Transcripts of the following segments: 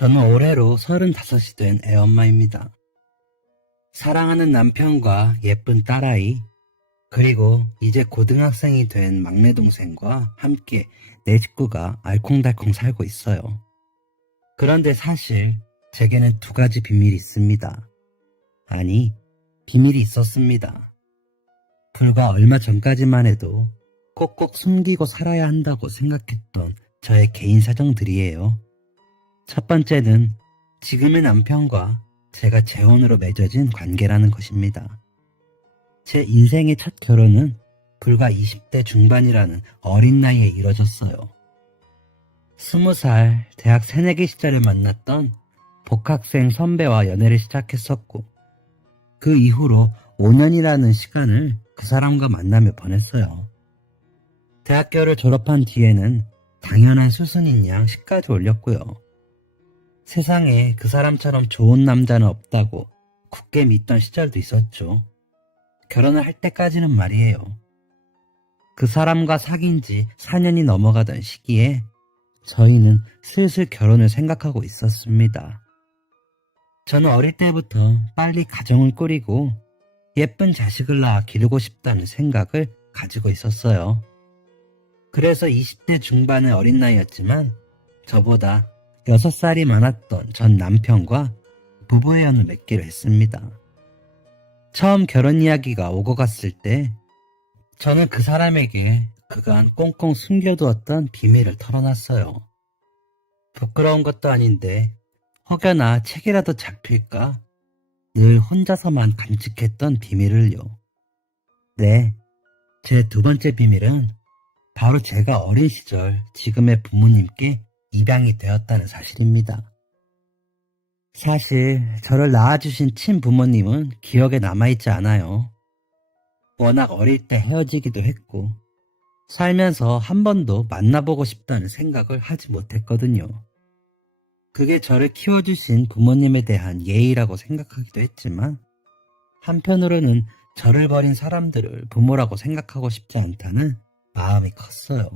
저는 올해로 35이 된 애엄마입니다. 사랑하는 남편과 예쁜 딸아이, 그리고 이제 고등학생이 된 막내 동생과 함께 내 식구가 알콩달콩 살고 있어요. 그런데 사실 제게는 두 가지 비밀이 있습니다. 아니, 비밀이 있었습니다. 불과 얼마 전까지만 해도 꼭꼭 숨기고 살아야 한다고 생각했던 저의 개인 사정들이에요. 첫 번째는 지금의 남편과 제가 재혼으로 맺어진 관계라는 것입니다. 제 인생의 첫 결혼은 불과 20대 중반이라는 어린 나이에 이뤄졌어요. 20살 대학 새내기 시절에 만났던 복학생 선배와 연애를 시작했었고, 그 이후로 5년이라는 시간을 그 사람과 만나며 보냈어요. 대학교를 졸업한 뒤에는 당연한 수순인 양 시까지 올렸고요. 세상에 그 사람처럼 좋은 남자는 없다고 굳게 믿던 시절도 있었죠. 결혼을 할 때까지는 말이에요. 그 사람과 사귄 지 4년이 넘어가던 시기에 저희는 슬슬 결혼을 생각하고 있었습니다. 저는 어릴 때부터 빨리 가정을 꾸리고 예쁜 자식을 낳아 기르고 싶다는 생각을 가지고 있었어요. 그래서 20대 중반의 어린 나이였지만 저보다 6살이 많았던 전 남편과 부부회연을 맺기로 했습니다. 처음 결혼 이야기가 오고 갔을 때 저는 그 사람에게 그간 꽁꽁 숨겨두었던 비밀을 털어놨어요. 부끄러운 것도 아닌데 혹여나 책이라도 잡힐까 늘 혼자서만 간직했던 비밀을요. 네, 제 두 번째 비밀은 바로 제가 어린 시절 지금의 부모님께 입양이 되었다는 사실입니다. 사실 저를 낳아주신 친부모님은 기억에 남아있지 않아요. 워낙 어릴 때 헤어지기도 했고 살면서 한 번도 만나보고 싶다는 생각을 하지 못했거든요. 그게 저를 키워주신 부모님에 대한 예의라고 생각하기도 했지만 한편으로는 저를 버린 사람들을 부모라고 생각하고 싶지 않다는 마음이 컸어요.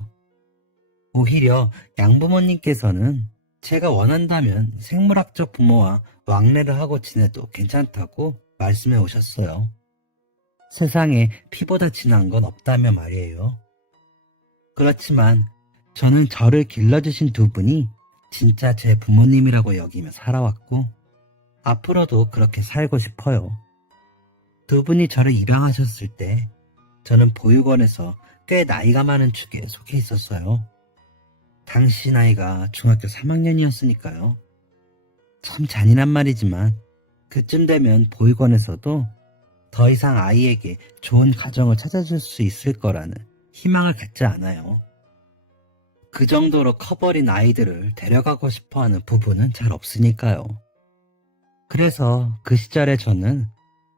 오히려 양부모님께서는 제가 원한다면 생물학적 부모와 왕래를 하고 지내도 괜찮다고 말씀해 오셨어요. 세상에 피보다 진한 건 없다며 말이에요. 그렇지만 저는 저를 길러주신 두 분이 진짜 제 부모님이라고 여기며 살아왔고 앞으로도 그렇게 살고 싶어요. 두 분이 저를 입양하셨을 때 저는 보육원에서 꽤 나이가 많은 축에 속해 있었어요. 당시 나이가 중학교 3학년이었으니까요. 참 잔인한 말이지만 그쯤 되면 보육원에서도 더 이상 아이에게 좋은 가정을 찾아줄 수 있을 거라는 희망을 갖지 않아요. 그 정도로 커버린 아이들을 데려가고 싶어하는 부부는 잘 없으니까요. 그래서 그 시절에 저는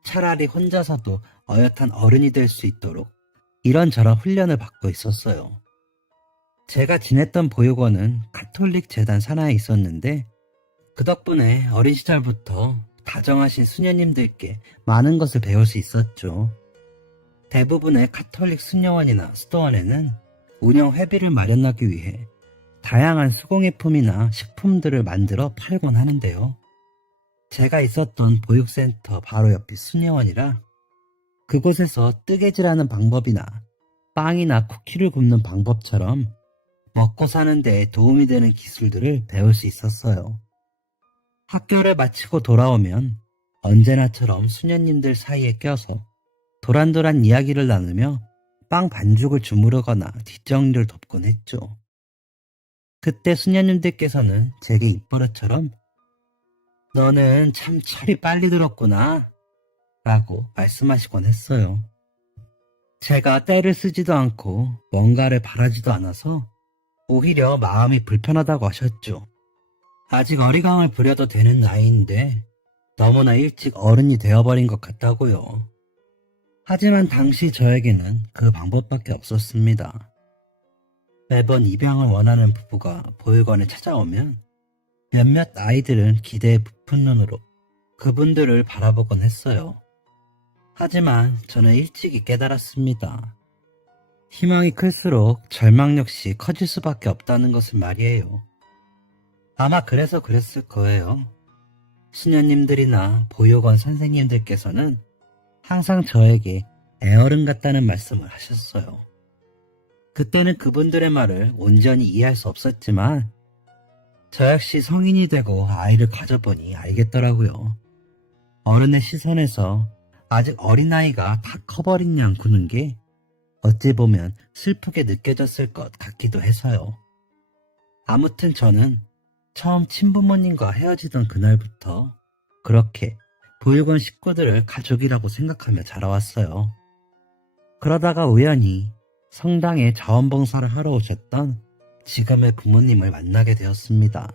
차라리 혼자서도 어엿한 어른이 될 수 있도록 이런저런 훈련을 받고 있었어요. 제가 지냈던 보육원은 가톨릭 재단 산하에 있었는데 그 덕분에 어린 시절부터 다정하신 수녀님들께 많은 것을 배울 수 있었죠. 대부분의 가톨릭 수녀원이나 수도원에는 운영 회비를 마련하기 위해 다양한 수공예품이나 식품들을 만들어 팔곤 하는데요. 제가 있었던 보육센터 바로 옆이 수녀원이라 그곳에서 뜨개질하는 방법이나 빵이나 쿠키를 굽는 방법처럼 먹고 사는 데 도움이 되는 기술들을 배울 수 있었어요. 학교를 마치고 돌아오면 언제나처럼 수녀님들 사이에 껴서 도란도란 이야기를 나누며 빵 반죽을 주무르거나 뒷정리를 돕곤 했죠. 그때 수녀님들께서는 제게 입버릇처럼 너는 참 철이 빨리 들었구나 라고 말씀하시곤 했어요. 제가 때를 쓰지도 않고 뭔가를 바라지도 않아서 오히려 마음이 불편하다고 하셨죠. 아직 어리광을 부려도 되는 나이인데 너무나 일찍 어른이 되어버린 것 같다고요. 하지만 당시 저에게는 그 방법밖에 없었습니다. 매번 입양을 원하는 부부가 보육원에 찾아오면 몇몇 아이들은 기대에 부푼 눈으로 그분들을 바라보곤 했어요. 하지만 저는 일찍이 깨달았습니다. 희망이 클수록 절망 역시 커질 수밖에 없다는 것을 말이에요. 아마 그래서 그랬을 거예요. 수녀님들이나 보육원 선생님들께서는 항상 저에게 애어른 같다는 말씀을 하셨어요. 그때는 그분들의 말을 온전히 이해할 수 없었지만 저 역시 성인이 되고 아이를 가져보니 알겠더라고요. 어른의 시선에서 아직 어린아이가 다 커버린 양 구는 게 어찌 보면 슬프게 느껴졌을 것 같기도 해서요. 아무튼 저는 처음 친부모님과 헤어지던 그날부터 그렇게 보육원 식구들을 가족이라고 생각하며 자라왔어요. 그러다가 우연히 성당에 자원봉사를 하러 오셨던 지금의 부모님을 만나게 되었습니다.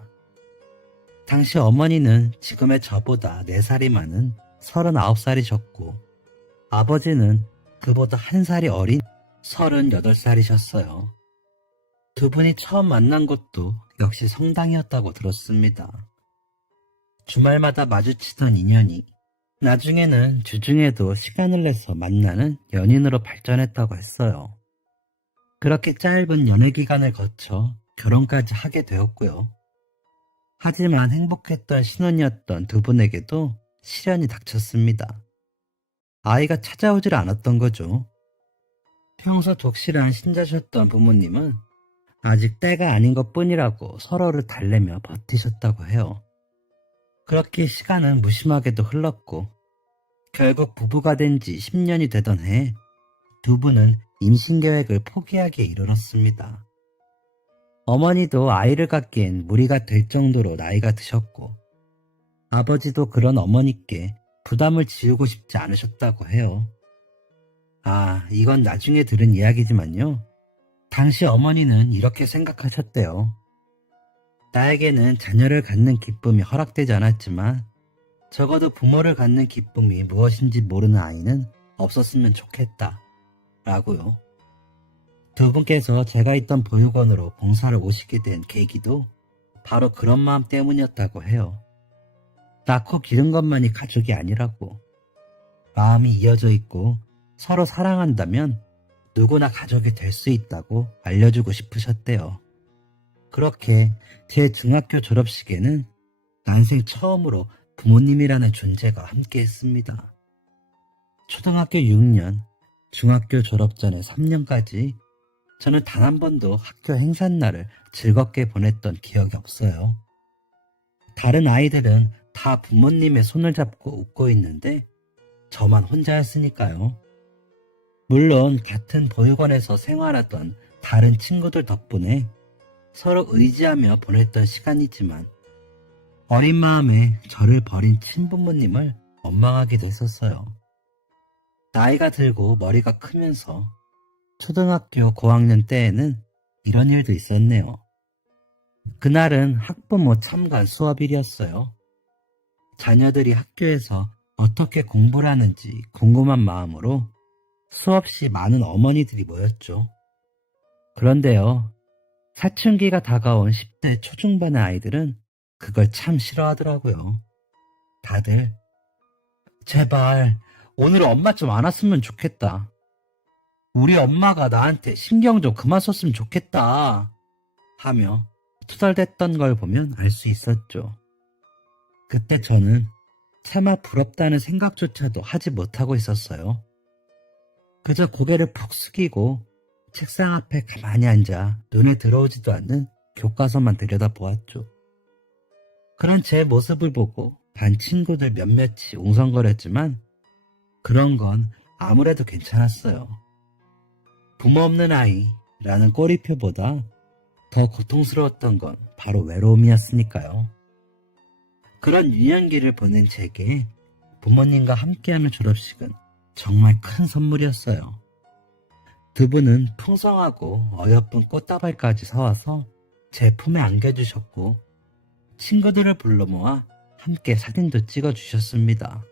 당시 어머니는 지금의 저보다 4살이 많은 39살이셨고 아버지는 그보다 1살이 어린 38살이셨어요. 두 분이 처음 만난 곳도 역시 성당이었다고 들었습니다. 주말마다 마주치던 인연이 나중에는 주중에도 시간을 내서 만나는 연인으로 발전했다고 했어요. 그렇게 짧은 연애 기간을 거쳐 결혼까지 하게 되었고요. 하지만 행복했던 신혼이었던 두 분에게도 시련이 닥쳤습니다. 아이가 찾아오질 않았던 거죠. 평소 독실한 신자셨던 부모님은 아직 때가 아닌 것 뿐이라고 서로를 달래며 버티셨다고 해요. 그렇게 시간은 무심하게도 흘렀고 결국 부부가 된 지 10년이 되던 해에 두 분은 임신 계획을 포기하기에 이르렀습니다. 어머니도 아이를 갖기엔 무리가 될 정도로 나이가 드셨고 아버지도 그런 어머니께 부담을 지우고 싶지 않으셨다고 해요. 이건 나중에 들은 이야기지만요. 당시 어머니는 이렇게 생각하셨대요. 나에게는 자녀를 갖는 기쁨이 허락되지 않았지만 적어도 부모를 갖는 기쁨이 무엇인지 모르는 아이는 없었으면 좋겠다. 라고요. 두 분께서 제가 있던 보육원으로 봉사를 오시게 된 계기도 바로 그런 마음 때문이었다고 해요. 낳고 기른 것만이 가족이 아니라고. 마음이 이어져 있고 서로 사랑한다면 누구나 가족이 될 수 있다고 알려주고 싶으셨대요. 그렇게 제 중학교 졸업식에는 난생 처음으로 부모님이라는 존재가 함께 했습니다. 초등학교 6년, 중학교 졸업 전에 3년까지 저는 단 한 번도 학교 행사날을 즐겁게 보냈던 기억이 없어요. 다른 아이들은 다 부모님의 손을 잡고 웃고 있는데 저만 혼자였으니까요. 물론 같은 보육원에서 생활하던 다른 친구들 덕분에 서로 의지하며 보냈던 시간이지만 어린 마음에 저를 버린 친부모님을 원망하기도 했었어요. 나이가 들고 머리가 크면서 초등학교 고학년 때에는 이런 일도 있었네요. 그날은 학부모 참관 수업일이었어요. 자녀들이 학교에서 어떻게 공부를 하는지 궁금한 마음으로 수없이 많은 어머니들이 모였죠. 그런데요, 사춘기가 다가온 10대 초중반의 아이들은 그걸 참 싫어하더라고요. 다들 제발 오늘 엄마 좀 안 왔으면 좋겠다. 우리 엄마가 나한테 신경 좀 그만 썼으면 좋겠다. 하며 투덜댔던 걸 보면 알 수 있었죠. 그때 저는 차마 부럽다는 생각조차도 하지 못하고 있었어요. 그저 고개를 푹 숙이고 책상 앞에 가만히 앉아 눈에 들어오지도 않는 교과서만 들여다보았죠. 그런 제 모습을 보고 반 친구들 몇몇이 웅성거렸지만 그런 건 아무래도 괜찮았어요. 부모 없는 아이라는 꼬리표보다 더 고통스러웠던 건 바로 외로움이었으니까요. 그런 유년기를 보낸 제게 부모님과 함께하는 졸업식은 정말 큰 선물이었어요. 두 분은 풍성하고 어여쁜 꽃다발까지 사와서 제 품에 안겨주셨고 친구들을 불러 모아 함께 사진도 찍어주셨습니다.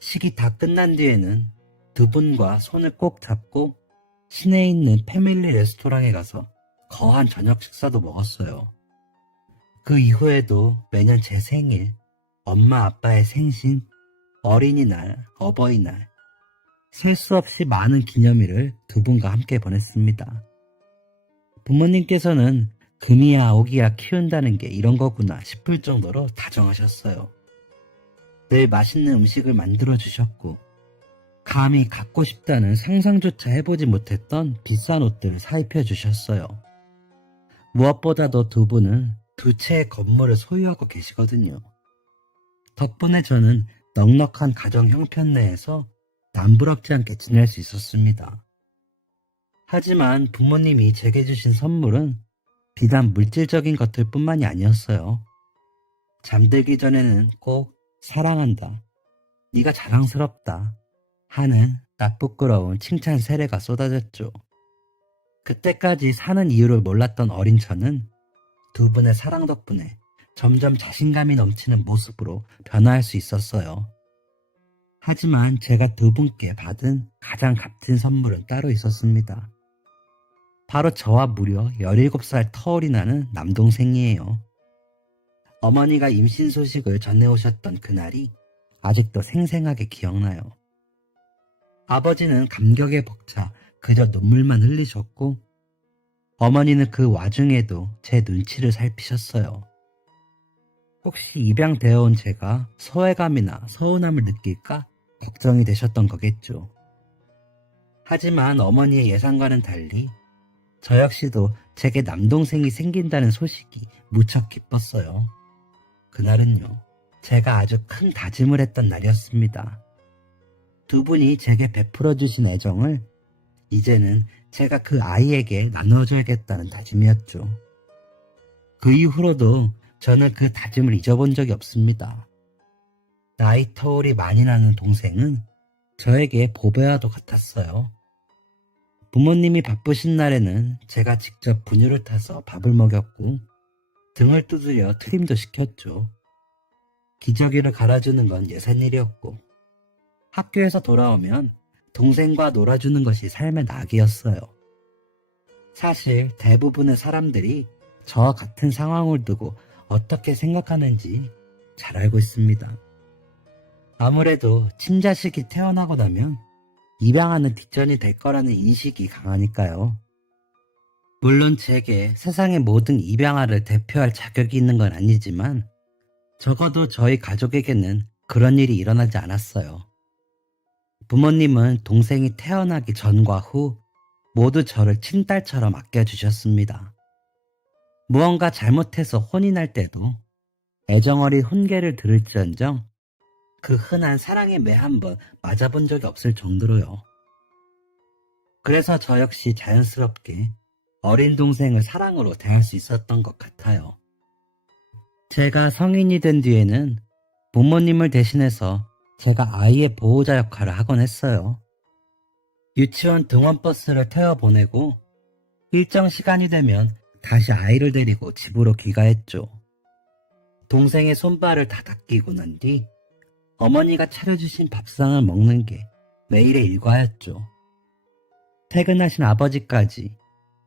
식이 다 끝난 뒤에는 두 분과 손을 꼭 잡고 시내에 있는 패밀리 레스토랑에 가서 거한 저녁 식사도 먹었어요. 그 이후에도 매년 제 생일, 엄마 아빠의 생신, 어린이날, 어버이날, 셀 수 없이 많은 기념일을 두 분과 함께 보냈습니다. 부모님께서는 금이야 오기야 키운다는 게 이런 거구나 싶을 정도로 다정하셨어요. 늘 맛있는 음식을 만들어 주셨고, 감히 갖고 싶다는 상상조차 해보지 못했던 비싼 옷들을 사입혀 주셨어요. 무엇보다도 두 분은 두 채의 건물을 소유하고 계시거든요. 덕분에 저는 넉넉한 가정 형편 내에서 남부럽지 않게 지낼 수 있었습니다. 하지만 부모님이 제게 주신 선물은 비단 물질적인 것들 뿐만이 아니었어요. 잠들기 전에는 꼭 사랑한다, 네가 자랑스럽다 하는 딱 부끄러운 칭찬 세례가 쏟아졌죠. 그때까지 사는 이유를 몰랐던 어린 저는 두 분의 사랑 덕분에 점점 자신감이 넘치는 모습으로 변화할 수 있었어요. 하지만 제가 두 분께 받은 가장 값진 선물은 따로 있었습니다. 바로 저와 무려 17살 터울이 나는 남동생이에요. 어머니가 임신 소식을 전해오셨던 그날이 아직도 생생하게 기억나요. 아버지는 감격에 벅차 그저 눈물만 흘리셨고, 어머니는 그 와중에도 제 눈치를 살피셨어요. 혹시 입양되어 온 제가 소외감이나 서운함을 느낄까 걱정이 되셨던 거겠죠. 하지만 어머니의 예상과는 달리 저 역시도 제게 남동생이 생긴다는 소식이 무척 기뻤어요. 그날은요, 제가 아주 큰 다짐을 했던 날이었습니다. 두 분이 제게 베풀어 주신 애정을 이제는 제가 그 아이에게 나눠줘야겠다는 다짐이었죠. 그 이후로도 저는 그 다짐을 잊어본 적이 없습니다. 나이 터울이 많이 나는 동생은 저에게 보배와도 같았어요. 부모님이 바쁘신 날에는 제가 직접 분유를 타서 밥을 먹였고, 등을 두드려 트림도 시켰죠. 기저귀를 갈아주는 건 예산일이었고, 학교에서 돌아오면 동생과 놀아주는 것이 삶의 낙이었어요. 사실 대부분의 사람들이 저와 같은 상황을 두고 어떻게 생각하는지 잘 알고 있습니다. 아무래도 친자식이 태어나고 나면 입양하는 뒷전이 될 거라는 인식이 강하니까요. 물론 제게 세상의 모든 입양아를 대표할 자격이 있는 건 아니지만 적어도 저희 가족에게는 그런 일이 일어나지 않았어요. 부모님은 동생이 태어나기 전과 후 모두 저를 친딸처럼 아껴주셨습니다. 무언가 잘못해서 혼이 날 때도 애정어린 훈계를 들을지언정 그 흔한 사랑의 매 한 번 맞아본 적이 없을 정도로요. 그래서 저 역시 자연스럽게 어린 동생을 사랑으로 대할 수 있었던 것 같아요. 제가 성인이 된 뒤에는 부모님을 대신해서 제가 아이의 보호자 역할을 하곤 했어요. 유치원 등원버스를 태워보내고 일정 시간이 되면 다시 아이를 데리고 집으로 귀가했죠. 동생의 손발을 다 닦이고 난 뒤 어머니가 차려주신 밥상을 먹는 게 매일의 일과였죠. 퇴근하신 아버지까지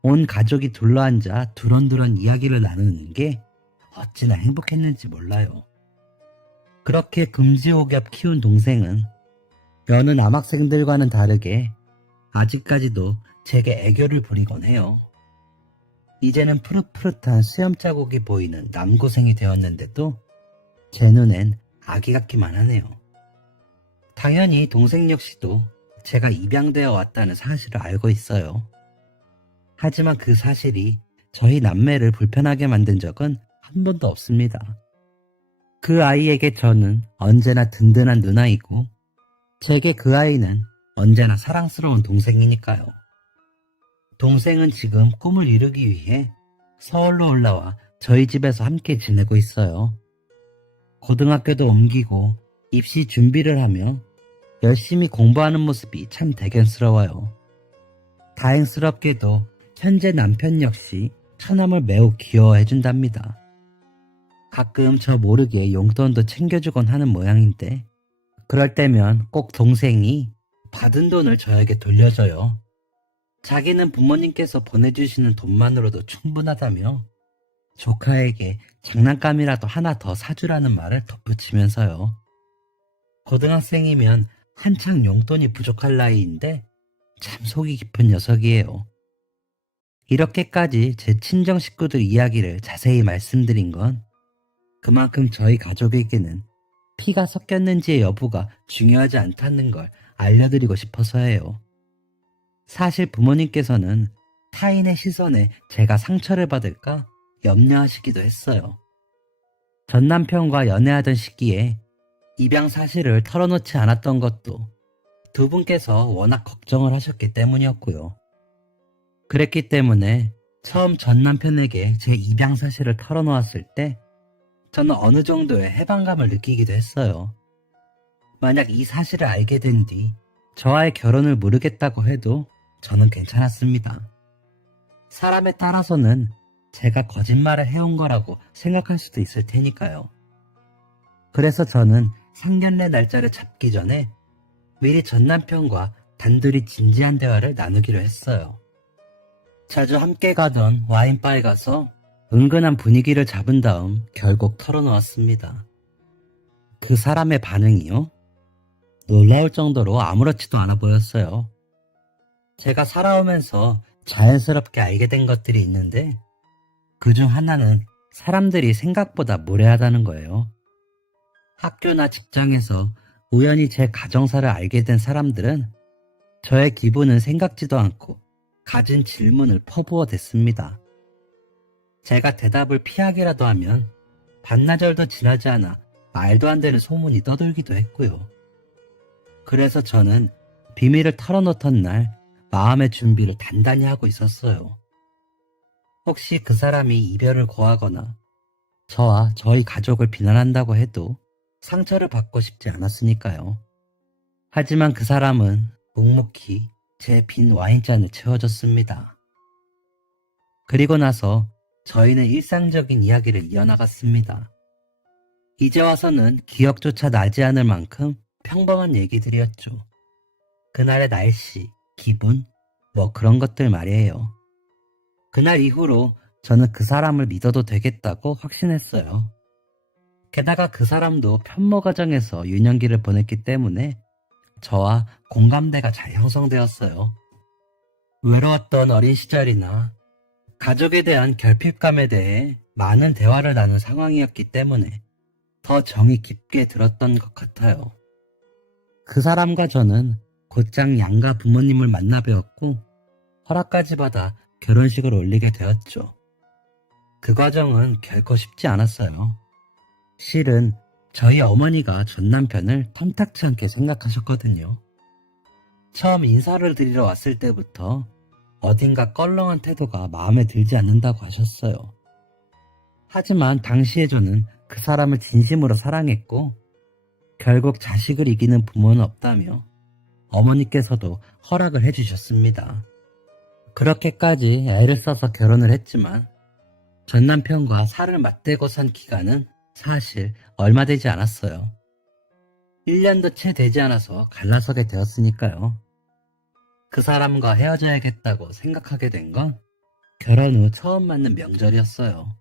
온 가족이 둘러앉아 두런두런 이야기를 나누는 게 어찌나 행복했는지 몰라요. 그렇게 금지옥엽 키운 동생은 여느 남학생들과는 다르게 아직까지도 제게 애교를 부리곤 해요. 이제는 푸릇푸릇한 수염 자국이 보이는 남고생이 되었는데도 제 눈엔 아기 같기만 하네요. 당연히 동생 역시도 제가 입양되어 왔다는 사실을 알고 있어요. 하지만 그 사실이 저희 남매를 불편하게 만든 적은 한 번도 없습니다. 그 아이에게 저는 언제나 든든한 누나이고 제게 그 아이는 언제나 사랑스러운 동생이니까요. 동생은 지금 꿈을 이루기 위해 서울로 올라와 저희 집에서 함께 지내고 있어요. 고등학교도 옮기고 입시 준비를 하며 열심히 공부하는 모습이 참 대견스러워요. 다행스럽게도 현재 남편 역시 처남을 매우 귀여워해준답니다. 가끔 저 모르게 용돈도 챙겨주곤 하는 모양인데 그럴 때면 꼭 동생이 받은 돈을 저에게 돌려줘요. 자기는 부모님께서 보내주시는 돈만으로도 충분하다며 조카에게 장난감이라도 하나 더 사주라는 말을 덧붙이면서요. 고등학생이면 한창 용돈이 부족할 나이인데 참 속이 깊은 녀석이에요. 이렇게까지 제 친정 식구들 이야기를 자세히 말씀드린 건 그만큼 저희 가족에게는 피가 섞였는지의 여부가 중요하지 않다는 걸 알려드리고 싶어서예요. 사실 부모님께서는 타인의 시선에 제가 상처를 받을까 염려하시기도 했어요. 전 남편과 연애하던 시기에 입양 사실을 털어놓지 않았던 것도 두 분께서 워낙 걱정을 하셨기 때문이었고요. 그랬기 때문에 처음 전 남편에게 제 입양 사실을 털어놓았을 때 저는 어느 정도의 해방감을 느끼기도 했어요. 만약 이 사실을 알게 된 뒤 저와의 결혼을 모르겠다고 해도 저는 괜찮았습니다. 사람에 따라서는 제가 거짓말을 해온 거라고 생각할 수도 있을 테니까요. 그래서 저는 상견례 날짜를 잡기 전에 미리 전 남편과 단둘이 진지한 대화를 나누기로 했어요. 자주 함께 가던 와인바에 가서 은근한 분위기를 잡은 다음 결국 털어놓았습니다. 그 사람의 반응이요? 놀라울 정도로 아무렇지도 않아 보였어요. 제가 살아오면서 자연스럽게 알게 된 것들이 있는데 그중 하나는 사람들이 생각보다 무례하다는 거예요. 학교나 직장에서 우연히 제 가정사를 알게 된 사람들은 저의 기분은 생각지도 않고 가진 질문을 퍼부어 댔습니다. 제가 대답을 피하기라도 하면 반나절도 지나지 않아 말도 안 되는 소문이 떠돌기도 했고요. 그래서 저는 비밀을 털어놓던 날 마음의 준비를 단단히 하고 있었어요. 혹시 그 사람이 이별을 고하거나 저와 저희 가족을 비난한다고 해도 상처를 받고 싶지 않았으니까요. 하지만 그 사람은 묵묵히 제 빈 와인잔을 채워줬습니다. 그리고 나서 저희는 일상적인 이야기를 이어나갔습니다. 이제 와서는 기억조차 나지 않을 만큼 평범한 얘기들이었죠. 그날의 날씨, 기분, 뭐 그런 것들 말이에요. 그날 이후로 저는 그 사람을 믿어도 되겠다고 확신했어요. 게다가 그 사람도 편모 가정에서 유년기를 보냈기 때문에 저와 공감대가 잘 형성되었어요. 외로웠던 어린 시절이나 가족에 대한 결핍감에 대해 많은 대화를 나눈 상황이었기 때문에 더 정이 깊게 들었던 것 같아요. 그 사람과 저는 곧장 양가 부모님을 만나 뵈었고 허락까지 받아 결혼식을 올리게 되었죠. 그 과정은 결코 쉽지 않았어요. 실은 저희 어머니가 전 남편을 탐탁치 않게 생각하셨거든요. 처음 인사를 드리러 왔을 때부터 어딘가 껄렁한 태도가 마음에 들지 않는다고 하셨어요. 하지만 당시에 저는 그 사람을 진심으로 사랑했고 결국 자식을 이기는 부모는 없다며 어머니께서도 허락을 해주셨습니다. 그렇게까지 애를 써서 결혼을 했지만 전 남편과 살을 맞대고 산 기간은 사실 얼마 되지 않았어요. 1년도 채 되지 않아서 갈라서게 되었으니까요. 그 사람과 헤어져야겠다고 생각하게 된 건 결혼 후 처음 맞는 명절이었어요.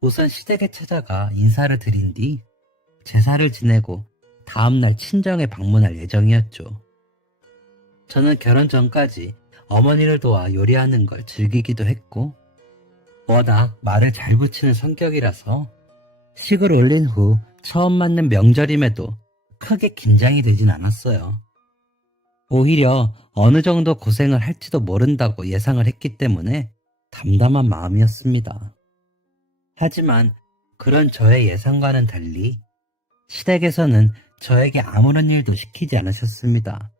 우선 시댁에 찾아가 인사를 드린 뒤 제사를 지내고 다음날 친정에 방문할 예정이었죠. 저는 결혼 전까지 어머니를 도와 요리하는 걸 즐기기도 했고 워낙 말을 잘 붙이는 성격이라서 식을 올린 후 처음 맞는 명절임에도 크게 긴장이 되진 않았어요. 오히려 어느 정도 고생을 할지도 모른다고 예상을 했기 때문에 담담한 마음이었습니다. 하지만 그런 저의 예상과는 달리 시댁에서는 저에게 아무런 일도 시키지 않으셨습니다.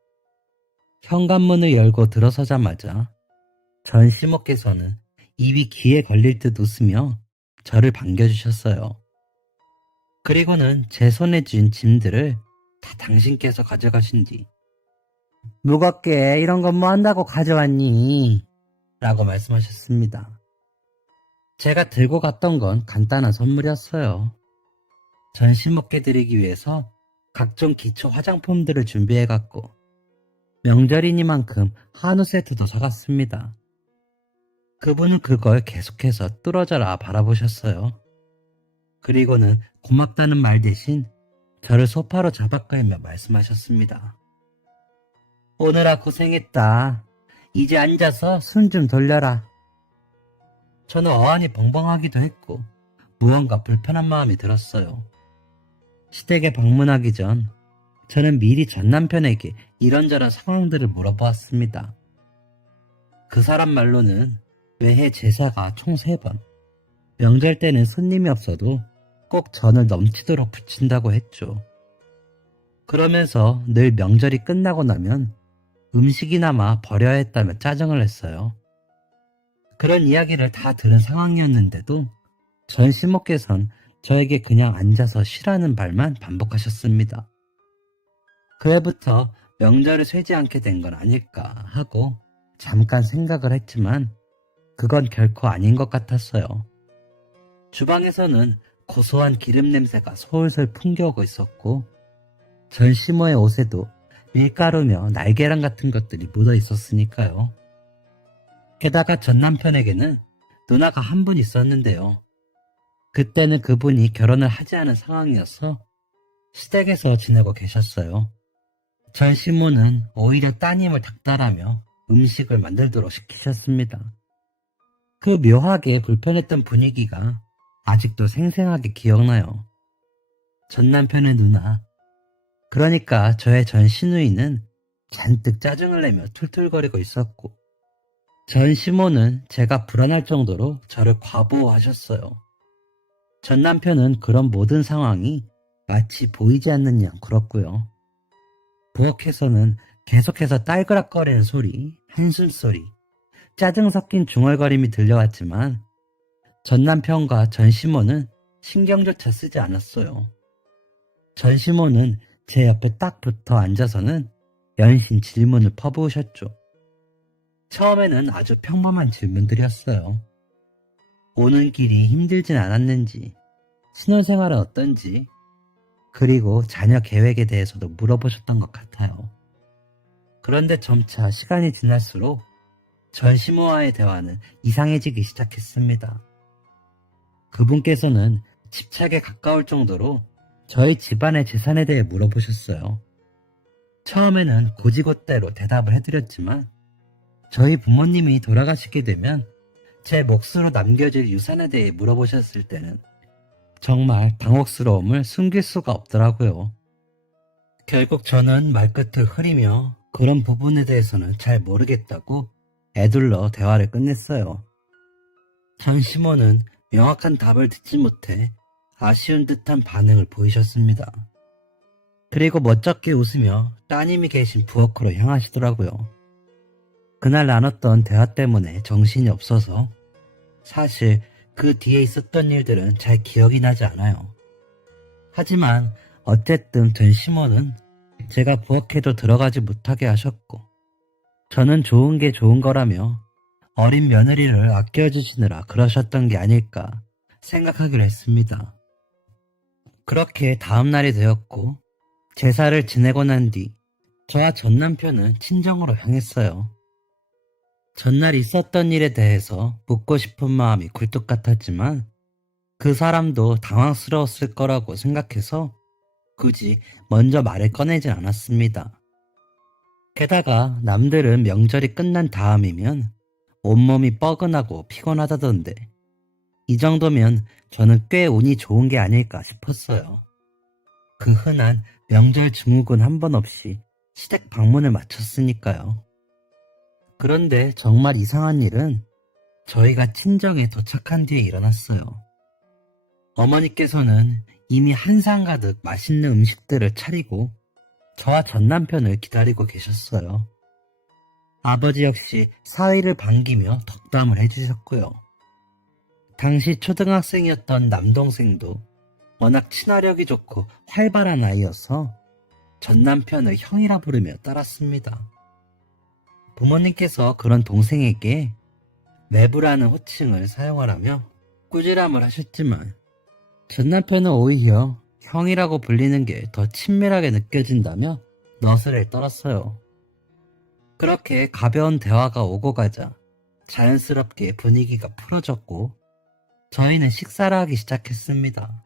현관문을 열고 들어서자마자 전 시모께서는 입이 귀에 걸릴 듯 웃으며 저를 반겨주셨어요. 그리고는 제 손에 쥔 짐들을 다 당신께서 가져가신 뒤 무겁게 이런 건 뭐 한다고 가져왔니? 라고 말씀하셨습니다. 제가 들고 갔던 건 간단한 선물이었어요. 전 시모께 드리기 위해서 각종 기초 화장품들을 준비해갔고 명절이니만큼 한우 세트도 사갔습니다. 그분은 그걸 계속해서 뚫어져라 바라보셨어요. 그리고는 고맙다는 말 대신 저를 소파로 잡아끌며 말씀하셨습니다. 오느라 고생했다. 이제 앉아서 숨 좀 돌려라. 저는 어안이 벙벙하기도 했고 무언가 불편한 마음이 들었어요. 시댁에 방문하기 전 저는 미리 전 남편에게 이런저런 상황들을 물어보았습니다. 그 사람 말로는 매해 제사가 총 3번, 명절 때는 손님이 없어도 꼭 전을 넘치도록 부친다고 했죠. 그러면서 늘 명절이 끝나고 나면 음식이 남아 버려야 했다며 짜증을 냈어요. 그런 이야기를 다 들은 상황이었는데도 전 시모께선 저에게 그냥 앉아서 쉬라는 말만 반복하셨습니다. 그 해부터 명절을 쇠지 않게 된 건 아닐까 하고 잠깐 생각을 했지만 그건 결코 아닌 것 같았어요. 주방에서는 고소한 기름 냄새가 솔솔 풍겨오고 있었고 전 시모의 옷에도 밀가루며 날계란 같은 것들이 묻어 있었으니까요. 게다가 전 남편에게는 누나가 한 분 있었는데요. 그때는 그분이 결혼을 하지 않은 상황이어서 시댁에서 지내고 계셨어요. 전 시모는 오히려 따님을 닥달하며 음식을 만들도록 시키셨습니다. 그 묘하게 불편했던 분위기가 아직도 생생하게 기억나요. 전 남편의 누나, 그러니까 저의 전 시누이는 잔뜩 짜증을 내며 툴툴거리고 있었고 전 시모는 제가 불안할 정도로 저를 과보호하셨어요. 전 남편은 그런 모든 상황이 마치 보이지 않는 양 굴었고요. 부엌에서는 계속해서 딸그락거리는 소리, 한숨소리, 짜증 섞인 중얼거림이 들려왔지만 전 남편과 전 시모는 신경조차 쓰지 않았어요. 전 시모는 제 옆에 딱 붙어 앉아서는 연신 질문을 퍼부으셨죠. 처음에는 아주 평범한 질문들이었어요. 오는 길이 힘들진 않았는지, 신혼생활은 어떤지, 그리고 자녀 계획에 대해서도 물어보셨던 것 같아요. 그런데 점차 시간이 지날수록 전 시모와의 대화는 이상해지기 시작했습니다. 그분께서는 집착에 가까울 정도로 저희 집안의 재산에 대해 물어보셨어요. 처음에는 고지고대로 대답을 해드렸지만 저희 부모님이 돌아가시게 되면 제 몫으로 남겨질 유산에 대해 물어보셨을 때는 정말 당혹스러움을 숨길 수가 없더라고요. 결국 저는 말끝을 흐리며 그런 부분에 대해서는 잘 모르겠다고 애둘러 대화를 끝냈어요. 전 시모는 명확한 답을 듣지 못해 아쉬운 듯한 반응을 보이셨습니다. 그리고 멋쩍게 웃으며 따님이 계신 부엌으로 향하시더라고요. 그날 나눴던 대화 때문에 정신이 없어서 사실 그 뒤에 있었던 일들은 잘 기억이 나지 않아요. 하지만 어쨌든 전 시모는 제가 부엌에도 들어가지 못하게 하셨고 저는 좋은 게 좋은 거라며 어린 며느리를 아껴주시느라 그러셨던 게 아닐까 생각하기로 했습니다. 그렇게 다음날이 되었고 제사를 지내고 난 뒤 저와 전 남편은 친정으로 향했어요. 전날 있었던 일에 대해서 묻고 싶은 마음이 굴뚝 같았지만 그 사람도 당황스러웠을 거라고 생각해서 굳이 먼저 말을 꺼내진 않았습니다. 게다가 남들은 명절이 끝난 다음이면 온몸이 뻐근하고 피곤하다던데 이 정도면 저는 꽤 운이 좋은 게 아닐까 싶었어요. 그 흔한 명절 증후군 한 번 없이 시댁 방문을 마쳤으니까요. 그런데 정말 이상한 일은 저희가 친정에 도착한 뒤에 일어났어요. 어머니께서는 이미 한상 가득 맛있는 음식들을 차리고 저와 전 남편을 기다리고 계셨어요. 아버지 역시 사위를 반기며 덕담을 해주셨고요. 당시 초등학생이었던 남동생도 워낙 친화력이 좋고 활발한 아이여서 전 남편을 형이라 부르며 따랐습니다. 부모님께서 그런 동생에게 매부라는 호칭을 사용하라며 꾸지람을 하셨지만 전 남편은 오히려 형이라고 불리는 게 더 친밀하게 느껴진다며 너스를 떨었어요. 그렇게 가벼운 대화가 오고 가자 자연스럽게 분위기가 풀어졌고 저희는 식사를 하기 시작했습니다.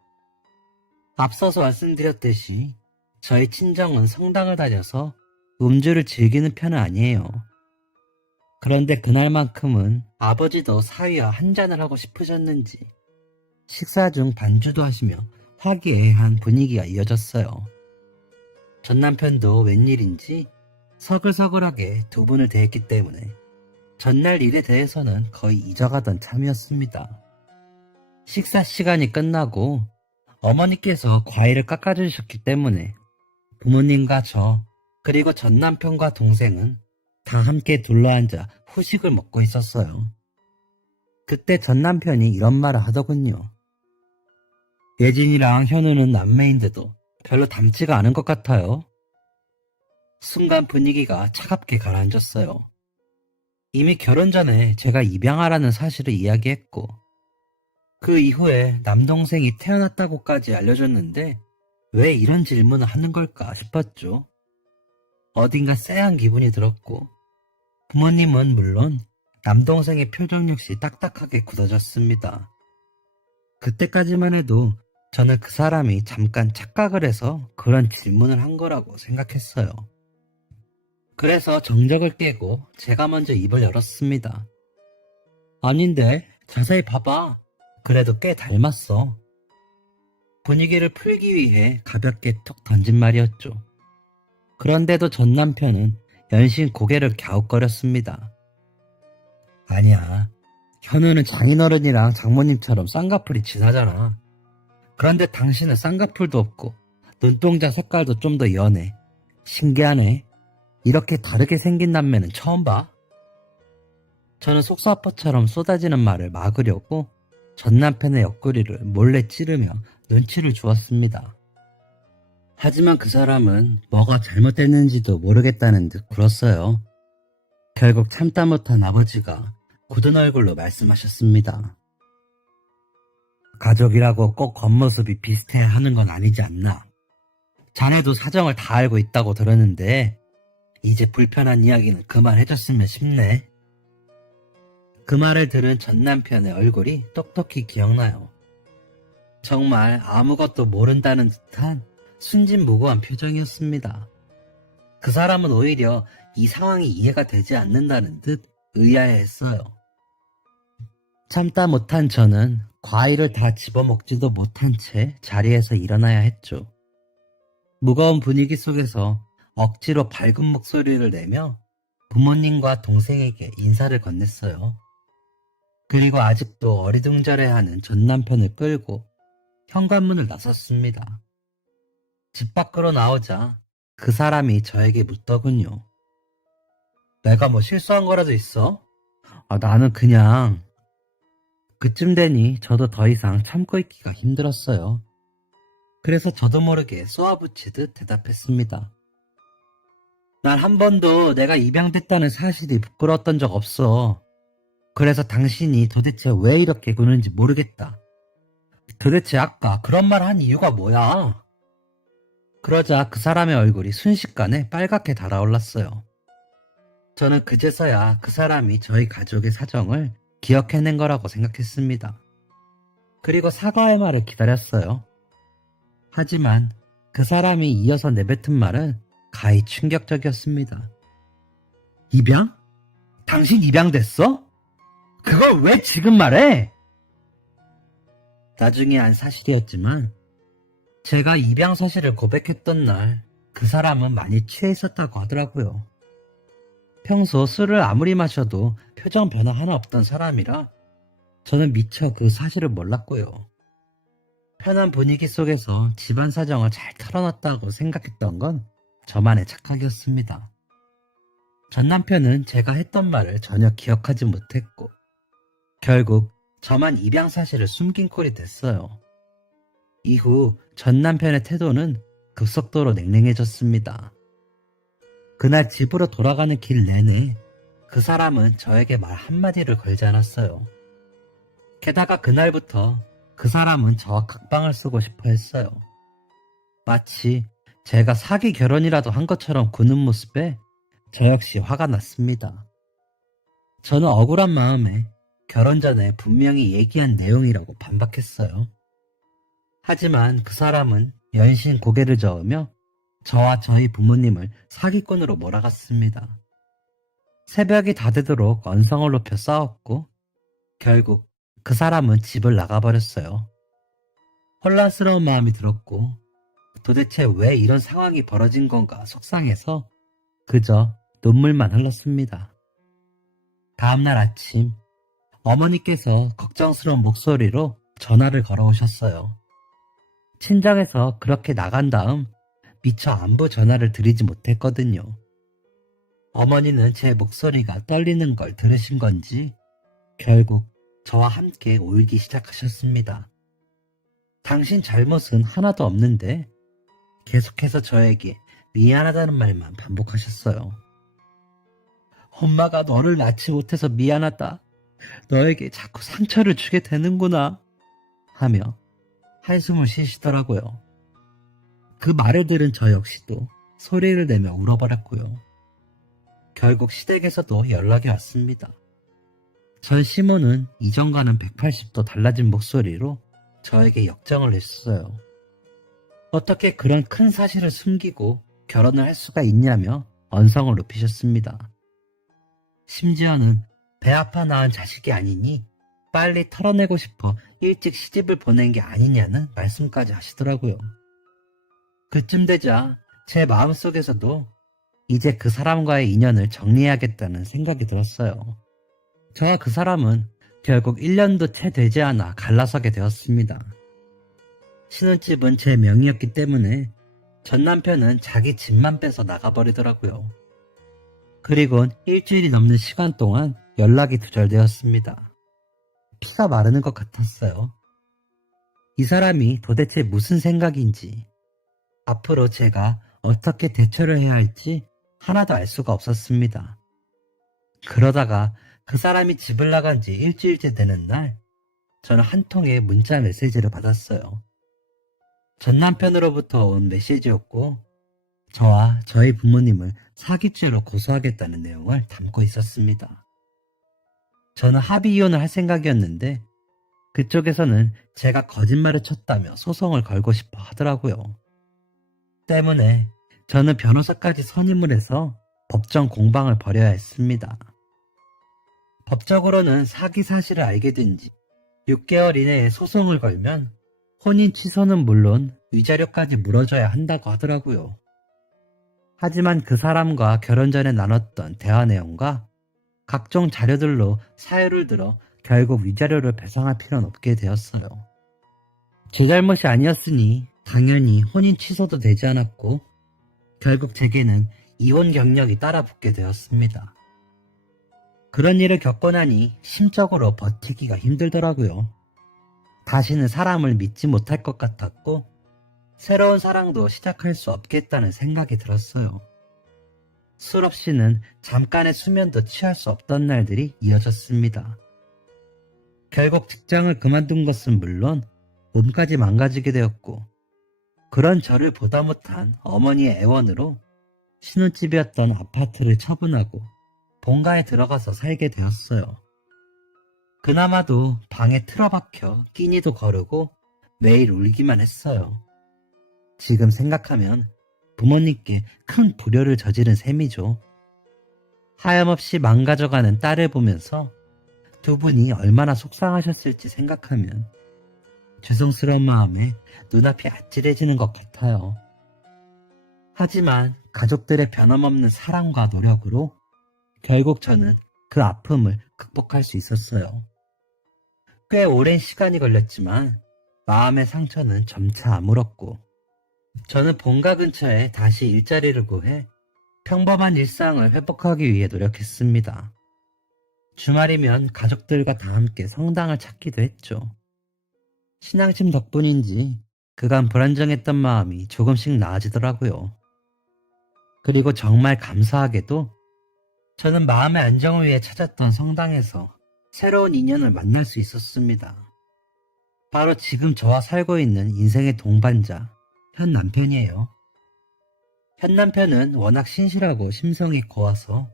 앞서서 말씀드렸듯이 저희 친정은 성당을 다녀서 음주를 즐기는 편은 아니에요. 그런데 그날만큼은 아버지도 사위와 한잔을 하고 싶으셨는지 식사 중 반주도 하시며 화기애애한 분위기가 이어졌어요. 전 남편도 웬일인지 서글서글하게 두 분을 대했기 때문에 전날 일에 대해서는 거의 잊어가던 참이었습니다. 식사 시간이 끝나고 어머니께서 과일을 깎아주셨기 때문에 부모님과 저 그리고 전 남편과 동생은 다 함께 둘러앉아 후식을 먹고 있었어요. 그때 전 남편이 이런 말을 하더군요. 예진이랑 현우는 남매인데도 별로 닮지가 않은 것 같아요. 순간 분위기가 차갑게 가라앉았어요. 이미 결혼 전에 제가 입양하라는 사실을 이야기했고 그 이후에 남동생이 태어났다고까지 알려줬는데 왜 이런 질문을 하는 걸까 싶었죠. 어딘가 쎄한 기분이 들었고 부모님은 물론 남동생의 표정 역시 딱딱하게 굳어졌습니다. 그때까지만 해도 저는 그 사람이 잠깐 착각을 해서 그런 질문을 한 거라고 생각했어요. 그래서 정적을 깨고 제가 먼저 입을 열었습니다. 아닌데 자세히 봐봐. 그래도 꽤 닮았어. 분위기를 풀기 위해 가볍게 톡 던진 말이었죠. 그런데도 전 남편은 연신 고개를 갸웃거렸습니다. 아니야. 현우는 장인어른이랑 장모님처럼 쌍꺼풀이 진하잖아. 그런데 당신은 쌍꺼풀도 없고 눈동자 색깔도 좀 더 연해. 신기하네. 이렇게 다르게 생긴 남매는 처음 봐. 저는 속사포처럼 쏟아지는 말을 막으려고 전 남편의 옆구리를 몰래 찌르며 눈치를 주었습니다. 하지만 그 사람은 뭐가 잘못됐는지도 모르겠다는 듯 굴었어요. 결국 참다 못한 아버지가 굳은 얼굴로 말씀하셨습니다. 가족이라고 꼭 겉모습이 비슷해야 하는 건 아니지 않나. 자네도 사정을 다 알고 있다고 들었는데 이제 불편한 이야기는 그만해줬으면 싶네. 그 말을 들은 전 남편의 얼굴이 똑똑히 기억나요. 정말 아무것도 모른다는 듯한 순진무구한 표정이었습니다. 그 사람은 오히려 이 상황이 이해가 되지 않는다는 듯 의아해했어요. 참다 못한 저는 과일을 다 집어먹지도 못한 채 자리에서 일어나야 했죠. 무거운 분위기 속에서 억지로 밝은 목소리를 내며 부모님과 동생에게 인사를 건넸어요. 그리고 아직도 어리둥절해하는 전 남편을 끌고 현관문을 나섰습니다. 집 밖으로 나오자 그 사람이 저에게 묻더군요. 내가 뭐 실수한 거라도 있어? 나는 그냥... 그쯤 되니 저도 더 이상 참고 있기가 힘들었어요. 그래서 저도 모르게 쏘아붙이듯 대답했습니다. 난 한 번도 내가 입양됐다는 사실이 부끄러웠던 적 없어. 그래서 당신이 도대체 왜 이렇게 구는지 모르겠다. 도대체 아까 그런 말 한 이유가 뭐야? 그러자 그 사람의 얼굴이 순식간에 빨갛게 달아올랐어요. 저는 그제서야 그 사람이 저희 가족의 사정을 기억해낸 거라고 생각했습니다. 그리고 사과의 말을 기다렸어요. 하지만 그 사람이 이어서 내뱉은 말은 가히 충격적이었습니다. 입양? 당신 입양됐어? 그걸 왜 지금 말해? 나중에 안 사실이었지만 제가 입양 사실을 고백했던 날 그 사람은 많이 취해 있었다고 하더라고요. 평소 술을 아무리 마셔도 표정 변화 하나 없던 사람이라 저는 미처 그 사실을 몰랐고요. 편한 분위기 속에서 집안 사정을 잘 털어놨다고 생각했던 건 저만의 착각이었습니다. 전 남편은 제가 했던 말을 전혀 기억하지 못했고 결국 저만 입양 사실을 숨긴 꼴이 됐어요. 이후 전 남편의 태도는 급속도로 냉랭해졌습니다. 그날 집으로 돌아가는 길 내내 그 사람은 저에게 말 한마디를 걸지 않았어요. 게다가 그날부터 그 사람은 저와 각방을 쓰고 싶어 했어요. 마치 제가 사기 결혼이라도 한 것처럼 구는 모습에 저 역시 화가 났습니다. 저는 억울한 마음에 결혼 전에 분명히 얘기한 내용이라고 반박했어요. 하지만 그 사람은 연신 고개를 저으며 저와 저희 부모님을 사기꾼으로 몰아갔습니다. 새벽이 다 되도록 언성을 높여 싸웠고 결국 그 사람은 집을 나가버렸어요. 혼란스러운 마음이 들었고 도대체 왜 이런 상황이 벌어진 건가 속상해서 그저 눈물만 흘렀습니다. 다음날 아침 어머니께서 걱정스러운 목소리로 전화를 걸어오셨어요. 친정에서 그렇게 나간 다음 미처 안부 전화를 드리지 못했거든요. 어머니는 제 목소리가 떨리는 걸 들으신 건지 결국 저와 함께 울기 시작하셨습니다. 당신 잘못은 하나도 없는데 계속해서 저에게 미안하다는 말만 반복하셨어요. 엄마가 너를 낳지 못해서 미안하다. 너에게 자꾸 상처를 주게 되는구나. 하며 한숨을 쉬시더라고요. 그 말을 들은 저 역시도 소리를 내며 울어버렸고요. 결국 시댁에서도 연락이 왔습니다. 전 시모는 이전과는 180도 달라진 목소리로 저에게 역정을 했어요. 어떻게 그런 큰 사실을 숨기고 결혼을 할 수가 있냐며 언성을 높이셨습니다. 심지어는 배 아파 낳은 자식이 아니니 빨리 털어내고 싶어 일찍 시집을 보낸 게 아니냐는 말씀까지 하시더라고요. 그쯤 되자 제 마음속에서도 이제 그 사람과의 인연을 정리해야겠다는 생각이 들었어요. 저와 그 사람은 결국 1년도 채 되지 않아 갈라서게 되었습니다. 신혼집은 제 명의였기 때문에 전 남편은 자기 집만 빼서 나가버리더라고요. 그리곤 일주일이 넘는 시간 동안 연락이 두절되었습니다. 피가 마르는 것 같았어요. 이 사람이 도대체 무슨 생각인지, 앞으로 제가 어떻게 대처를 해야 할지 하나도 알 수가 없었습니다. 그러다가 그 사람이 집을 나간 지 일주일째 되는 날, 저는 한 통의 문자 메시지를 받았어요. 전 남편으로부터 온 메시지였고, 저와 저희 부모님을 사기죄로 고소하겠다는 내용을 담고 있었습니다. 저는 합의 이혼을 할 생각이었는데, 그쪽에서는 제가 거짓말을 쳤다며 소송을 걸고 싶어 하더라고요. 때문에 저는 변호사까지 선임을 해서 법정 공방을 벌여야 했습니다. 법적으로는 사기 사실을 알게 된 지 6개월 이내에 소송을 걸면 혼인 취소는 물론 위자료까지 물어줘야 한다고 하더라고요. 하지만 그 사람과 결혼 전에 나눴던 대화 내용과 각종 자료들로 사유를 들어 결국 위자료를 배상할 필요는 없게 되었어요. 제 잘못이 아니었으니 당연히 혼인 취소도 되지 않았고 결국 제게는 이혼 경력이 따라붙게 되었습니다. 그런 일을 겪고 나니 심적으로 버티기가 힘들더라고요. 다시는 사람을 믿지 못할 것 같았고 새로운 사랑도 시작할 수 없겠다는 생각이 들었어요. 술 없이는 잠깐의 수면도 취할 수 없던 날들이 이어졌습니다. 결국 직장을 그만둔 것은 물론 몸까지 망가지게 되었고 그런 저를 보다 못한 어머니의 애원으로 신혼집이었던 아파트를 처분하고 본가에 들어가서 살게 되었어요. 그나마도 방에 틀어박혀 끼니도 거르고 매일 울기만 했어요. 지금 생각하면 부모님께 큰 불효를 저지른 셈이죠. 하염없이 망가져가는 딸을 보면서 두 분이 얼마나 속상하셨을지 생각하면 죄송스러운 마음에 눈앞이 아찔해지는 것 같아요. 하지만 가족들의 변함없는 사랑과 노력으로 결국 저는 그 아픔을 극복할 수 있었어요. 꽤 오랜 시간이 걸렸지만 마음의 상처는 점차 아물었고 저는 본가 근처에 다시 일자리를 구해 평범한 일상을 회복하기 위해 노력했습니다. 주말이면 가족들과 다 함께 성당을 찾기도 했죠. 신앙심 덕분인지 그간 불안정했던 마음이 조금씩 나아지더라고요. 그리고 정말 감사하게도 저는 마음의 안정을 위해 찾았던 성당에서 새로운 인연을 만날 수 있었습니다. 바로 지금 저와 살고 있는 인생의 동반자, 현 남편이에요. 현 남편은 워낙 신실하고 심성이 고와서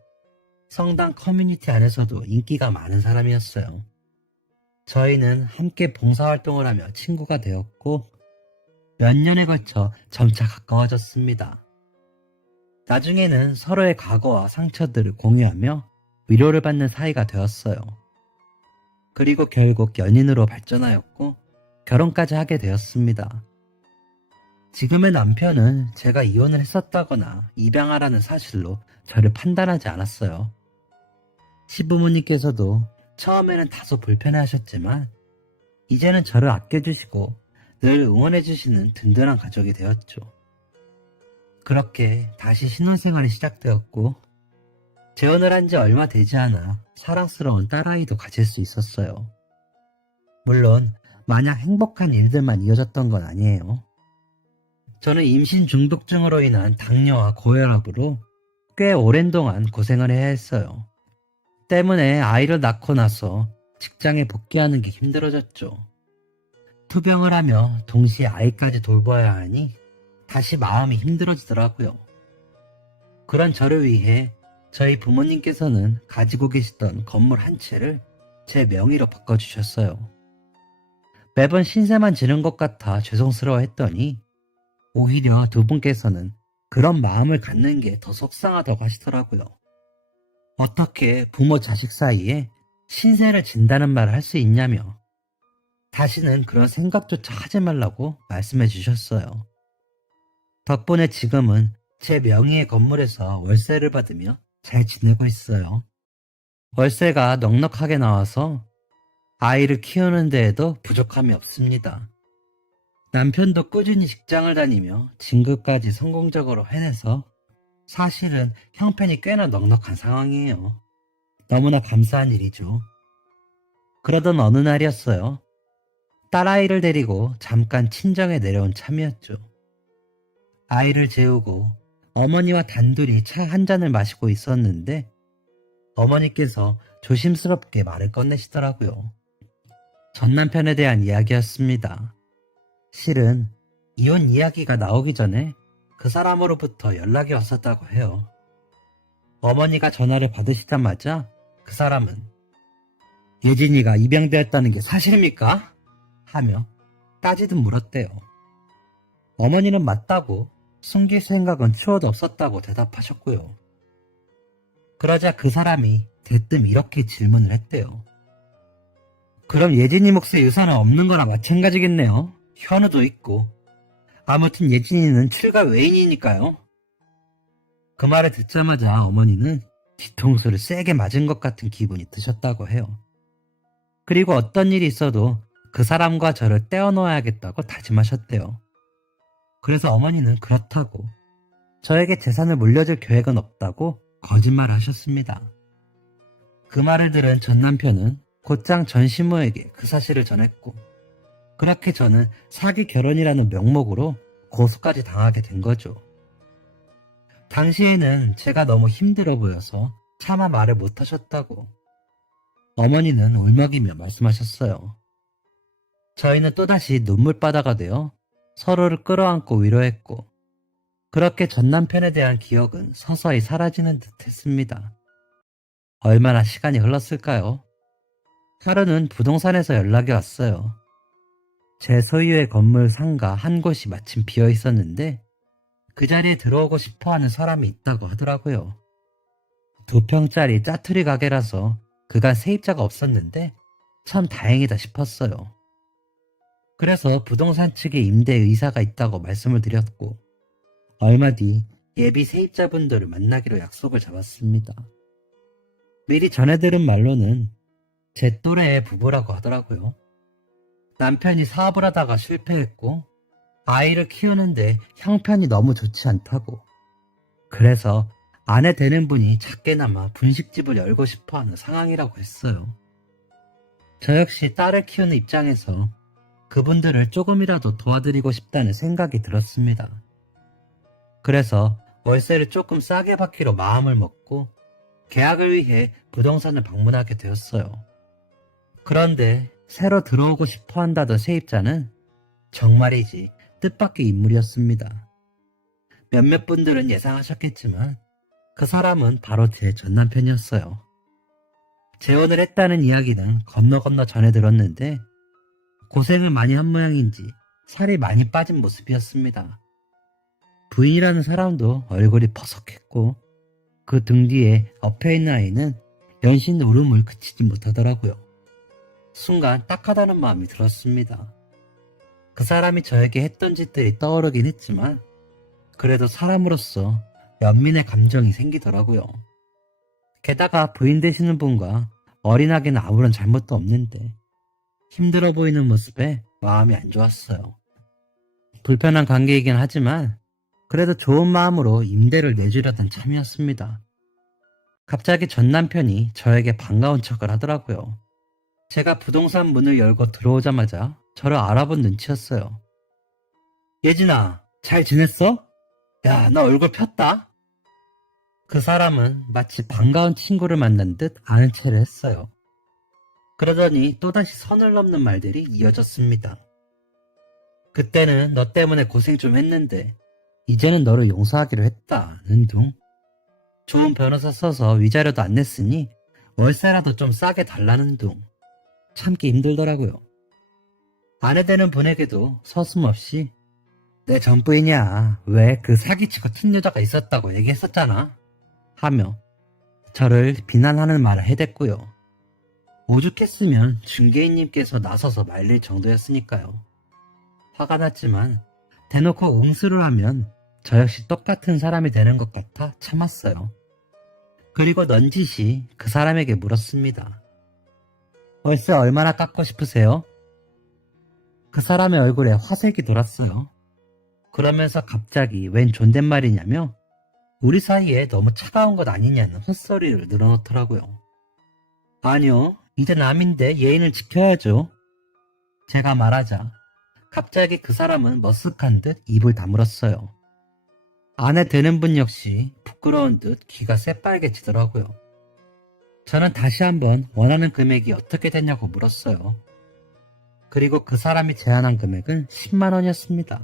성당 커뮤니티 안에서도 인기가 많은 사람이었어요. 저희는 함께 봉사활동을 하며 친구가 되었고 몇 년에 걸쳐 점차 가까워졌습니다. 나중에는 서로의 과거와 상처들을 공유하며 위로를 받는 사이가 되었어요. 그리고 결국 연인으로 발전하였고 결혼까지 하게 되었습니다. 지금의 남편은 제가 이혼을 했었다거나 입양하라는 사실로 저를 판단하지 않았어요. 시부모님께서도 처음에는 다소 불편해하셨지만 이제는 저를 아껴주시고 늘 응원해주시는 든든한 가족이 되었죠. 그렇게 다시 신혼생활이 시작되었고 재혼을 한 지 얼마 되지 않아 사랑스러운 딸아이도 가질 수 있었어요. 물론 마냥 행복한 일들만 이어졌던 건 아니에요. 저는 임신 중독증으로 인한 당뇨와 고혈압으로 꽤 오랜 동안 고생을 해야 했어요. 때문에 아이를 낳고 나서 직장에 복귀하는 게 힘들어졌죠. 투병을 하며 동시에 아이까지 돌봐야 하니 다시 마음이 힘들어지더라고요. 그런 저를 위해 저희 부모님께서는 가지고 계시던 건물 한 채를 제 명의로 바꿔주셨어요. 매번 신세만 지는 것 같아 죄송스러워 했더니 오히려 두 분께서는 그런 마음을 갖는 게 더 속상하다고 하시더라고요. 어떻게 부모 자식 사이에 신세를 진다는 말을 할 수 있냐며 다시는 그런 생각조차 하지 말라고 말씀해 주셨어요. 덕분에 지금은 제 명의의 건물에서 월세를 받으며 잘 지내고 있어요. 월세가 넉넉하게 나와서 아이를 키우는 데에도 부족함이 없습니다. 남편도 꾸준히 직장을 다니며 진급까지 성공적으로 해내서 사실은 형편이 꽤나 넉넉한 상황이에요. 너무나 감사한 일이죠. 그러던 어느 날이었어요. 딸아이를 데리고 잠깐 친정에 내려온 참이었죠. 아이를 재우고 어머니와 단둘이 차 한 잔을 마시고 있었는데 어머니께서 조심스럽게 말을 꺼내시더라고요. 전 남편에 대한 이야기였습니다. 실은 이혼 이야기가 나오기 전에 그 사람으로부터 연락이 왔었다고 해요. 어머니가 전화를 받으시자마자 그 사람은 예진이가 입양되었다는 게 사실입니까? 하며 따지듯 물었대요. 어머니는 맞다고 숨길 생각은 추워도 없었다고 대답하셨고요. 그러자 그 사람이 대뜸 이렇게 질문을 했대요. 그럼 예진이 몫의 유산은 없는 거나 마찬가지겠네요. 현우도 있고. 아무튼 예진이는 칠갑 외인이니까요. 그 말을 듣자마자 어머니는 뒤통수를 세게 맞은 것 같은 기분이 드셨다고 해요. 그리고 어떤 일이 있어도 그 사람과 저를 떼어놓아야겠다고 다짐하셨대요. 그래서 어머니는 그렇다고 저에게 재산을 물려줄 계획은 없다고 거짓말을 하셨습니다. 그 말을 들은 전 남편은 곧장 전 시모에게 그 사실을 전했고 그렇게 저는 사기 결혼이라는 명목으로 고소까지 당하게 된 거죠. 당시에는 제가 너무 힘들어 보여서 차마 말을 못하셨다고 어머니는 울먹이며 말씀하셨어요. 저희는 또다시 눈물바다가 되어 서로를 끌어안고 위로했고 그렇게 전 남편에 대한 기억은 서서히 사라지는 듯 했습니다. 얼마나 시간이 흘렀을까요? 하루는 부동산에서 연락이 왔어요. 제 소유의 건물 상가 한 곳이 마침 비어 있었는데 그 자리에 들어오고 싶어하는 사람이 있다고 하더라고요. 2평짜리 짜투리 가게라서 그간 세입자가 없었는데 참 다행이다 싶었어요. 그래서 부동산 측에 임대 의사가 있다고 말씀을 드렸고 얼마 뒤 예비 세입자분들을 만나기로 약속을 잡았습니다. 미리 전해들은 말로는 제 또래의 부부라고 하더라고요. 남편이 사업을 하다가 실패했고 아이를 키우는데 형편이 너무 좋지 않다고. 그래서 아내 되는 분이 작게나마 분식집을 열고 싶어하는 상황이라고 했어요. 저 역시 딸을 키우는 입장에서 그분들을 조금이라도 도와드리고 싶다는 생각이 들었습니다. 그래서 월세를 조금 싸게 받기로 마음을 먹고 계약을 위해 부동산을 방문하게 되었어요. 그런데 새로 들어오고 싶어 한다던 세입자는 정말이지 뜻밖의 인물이었습니다. 몇몇 분들은 예상하셨겠지만 그 사람은 바로 제 전남편이었어요. 재혼을 했다는 이야기는 건너 전해 들었는데 고생을 많이 한 모양인지 살이 많이 빠진 모습이었습니다. 부인이라는 사람도 얼굴이 퍼석했고 그 등 뒤에 엎여있는 아이는 연신 울음을 그치지 못하더라고요. 순간 딱하다는 마음이 들었습니다. 그 사람이 저에게 했던 짓들이 떠오르긴 했지만 그래도 사람으로서 연민의 감정이 생기더라고요. 게다가 부인 되시는 분과 어린아기는 아무런 잘못도 없는데 힘들어 보이는 모습에 마음이 안 좋았어요. 불편한 관계이긴 하지만 그래도 좋은 마음으로 임대를 내주려던 참이었습니다. 갑자기 전 남편이 저에게 반가운 척을 하더라고요. 제가 부동산 문을 열고 들어오자마자 저를 알아본 눈치였어요. 예진아, 잘 지냈어? 야, 너 얼굴 폈다? 그 사람은 마치 반가운 친구를 만난 듯 아는 체를 했어요. 그러더니 또다시 선을 넘는 말들이 이어졌습니다. 그때는 너 때문에 고생 좀 했는데 이제는 너를 용서하기로 했다는 둥. 좋은 변호사 써서 위자료도 안 냈으니 월세라도 좀 싸게 달라는 둥. 참기 힘들더라고요. 아내 되는 분에게도 서슴없이 내 전부이냐, 왜 그 사기치고 튄 여자가 있었다고 얘기했었잖아 하며 저를 비난하는 말을 해댔고요. 오죽했으면 중개인님께서 나서서 말릴 정도였으니까요. 화가 났지만 대놓고 응수를 하면 저 역시 똑같은 사람이 되는 것 같아 참았어요. 그리고 넌지시 그 사람에게 물었습니다. 월세 얼마나 깎고 싶으세요? 그 사람의 얼굴에 화색이 돌았어요. 그러면서 갑자기 웬 존댓말이냐며 우리 사이에 너무 차가운 것 아니냐는 헛소리를 늘어놓더라고요. 아니요, 이제 남인데 예의는 지켜야죠. 제가 말하자 갑자기 그 사람은 머쓱한 듯 입을 다물었어요. 아내 되는 분 역시 부끄러운 듯 귀가 새빨개지더라고요. 저는 다시 한번 원하는 금액이 어떻게 되냐고 물었어요. 그리고 그 사람이 제안한 금액은 10만 원이었습니다.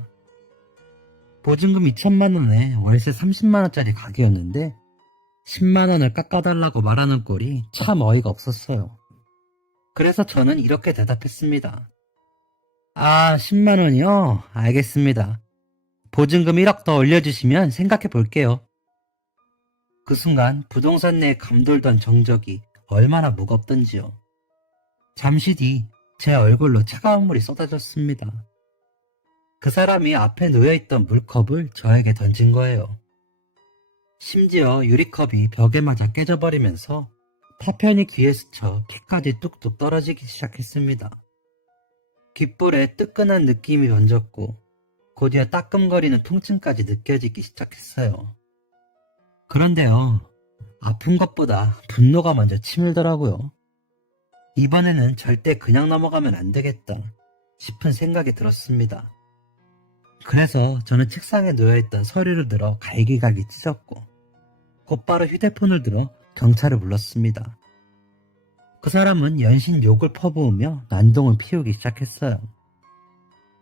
보증금 2천만 원에 월세 30만 원짜리 가게였는데 10만 원을 깎아달라고 말하는 꼴이 참 어이가 없었어요. 그래서 저는 이렇게 대답했습니다. 아, 10만 원이요? 알겠습니다. 보증금 1억 더 올려주시면 생각해 볼게요. 그 순간 부동산 내에 감돌던 정적이 얼마나 무겁던지요. 잠시 뒤 제 얼굴로 차가운 물이 쏟아졌습니다. 그 사람이 앞에 놓여있던 물컵을 저에게 던진 거예요. 심지어 유리컵이 벽에 맞아 깨져버리면서 파편이 귀에 스쳐 피까지 뚝뚝 떨어지기 시작했습니다. 귓불에 뜨끈한 느낌이 번졌고 곧이어 따끔거리는 통증까지 느껴지기 시작했어요. 그런데요, 아픈 것보다 분노가 먼저 치밀더라고요. 이번에는 절대 그냥 넘어가면 안 되겠다 싶은 생각이 들었습니다. 그래서 저는 책상에 놓여있던 서류를 들어 갈기갈기 찢었고 곧바로 휴대폰을 들어 경찰을 불렀습니다. 그 사람은 연신 욕을 퍼부으며 난동을 피우기 시작했어요.